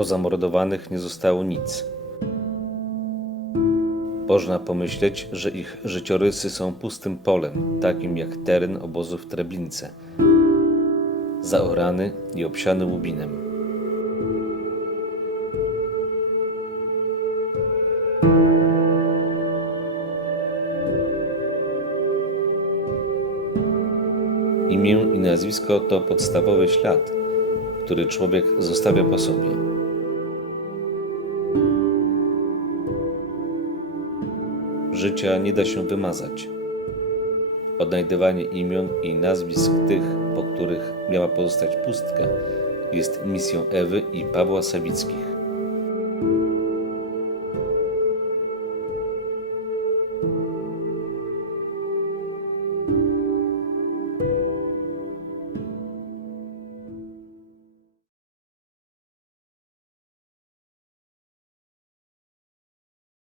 pozamordowanych nie zostało nic. Można pomyśleć, że ich życiorysy są pustym polem, takim jak teren obozu w Treblince, zaorany i obsiany łubinem. Imię i nazwisko to podstawowy ślad, który człowiek zostawia po sobie. Życia nie da się wymazać. Odnajdywanie imion i nazwisk tych, po których miała pozostać pustka, jest misją Ewy i Pawła Sawickich.